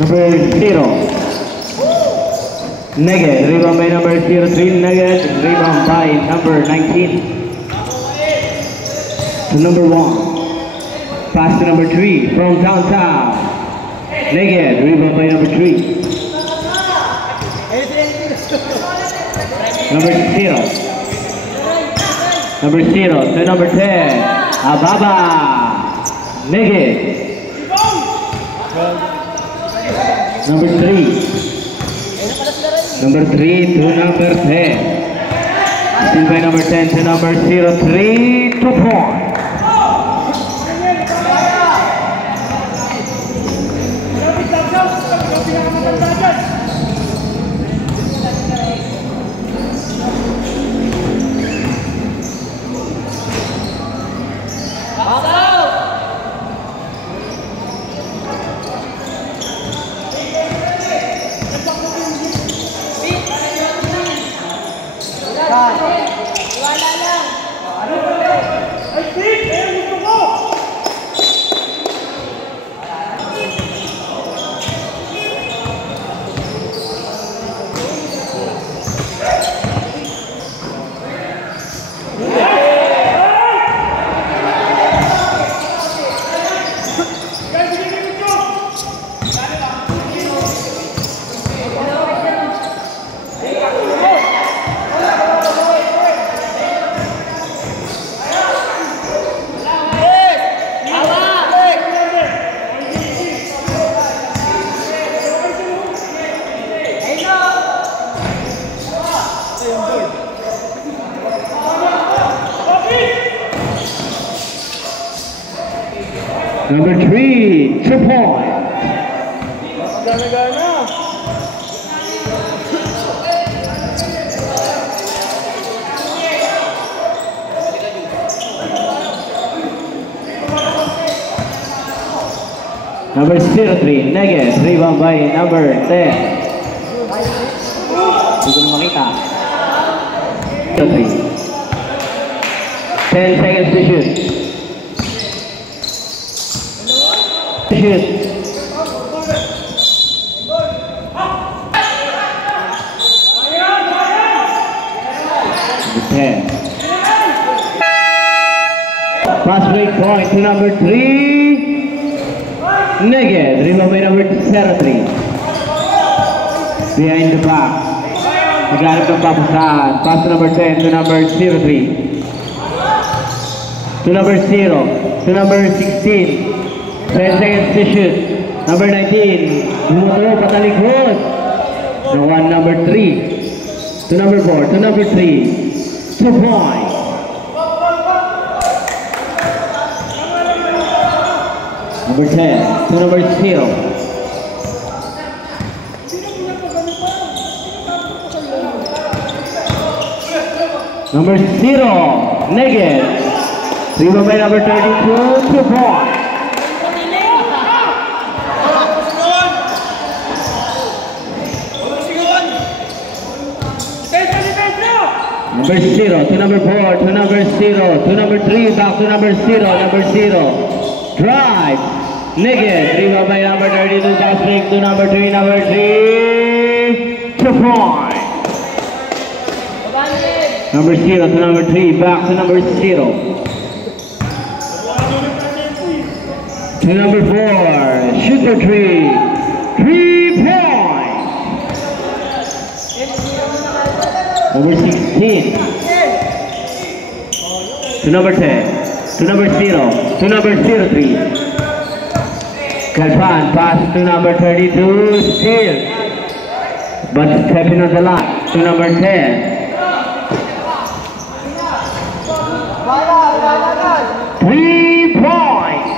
Number 0. Nugget. Rebound by number 03. Nugget. Rebound by number 19. To number 1. Pass to number 3 from downtown. Nugget. Rebound by number 3. Number 0. Number 0 to number 10. Ababa. Nugget. Number 3. Number 3 to number 10. Still by number 10 to number 03. 2 points. Number 3, 2 points. Number 03, Nugget. Rebound by number 10. Hindi ko makita. 03. 10 seconds to shoot. Shoot. Fast break point to number 3. Nugget. Rebound by number 03. Behind the back. Naglalap ng papasahan. Pass to number 10 to number 03. To number 0. To number 16. 10 seconds to shoot. Number 19. Bumuto, patalikod. The one, number 3. To number 4. To number 3. 2 points. Number 10. To number 0. Number 0. Nugget. Rebound by number 32. 2 points. Number 0 to number 4 to number 0 to number 3 back to number 0 number 0 drive Nugget. Rebound by number 32 fast break to number 3 2 points. Number 0 to number 3 back to number 0 to number 4 shoot for 3 points. Number 16 to number 10 to number 0 to number 03. Kalpan pass to number 32 still but stepping on the line to number 10. 3 points.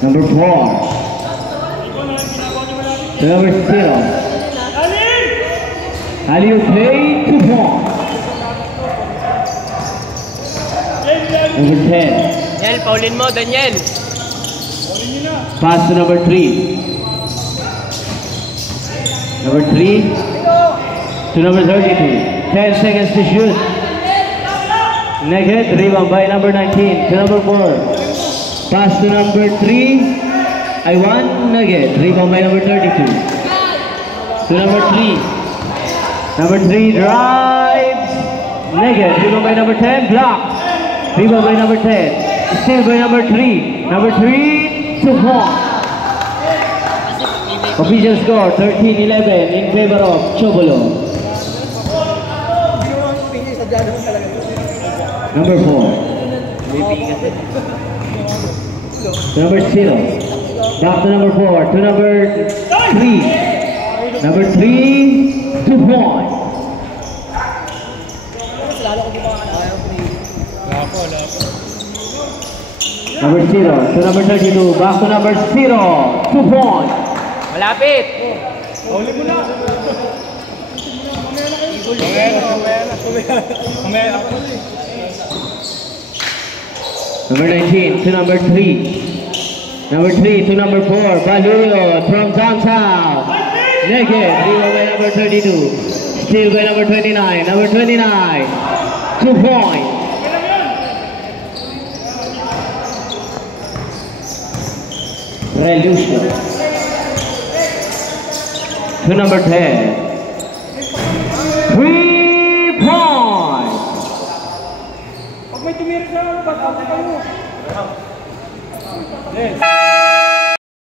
Number 4 To number 0. Aliu play 2 points. Number 10. Daniel, paulin mo, Daniel. Pass to number 3. Number 3 to number 32. 10 seconds to shoot. Negative. Rebound by number 19 to number 4. Pass to number 3. I want Nugget. Rebound by number 32. To number 3. Number 3 drives. Nugget. Rebound by number 10. Block. Rebound by number 10. Still by number 3. Number 3 to 4. Official score 13-11 in favor of Chobolo. Number 4. To number 0. Back to number 4. To number 3. Number 3 2 points. Number 0 to number 32. Back to number 0. 2 points. Malapit. Number 19 to number 3. Number 3 to number 4. Baluyo from downtown. Naked. Rebound by number 32. Steal by number 29. Number 29. 2 points. Relucio. To number 10. 3 points. Pag may tumira sa ano, ba't ako kayo?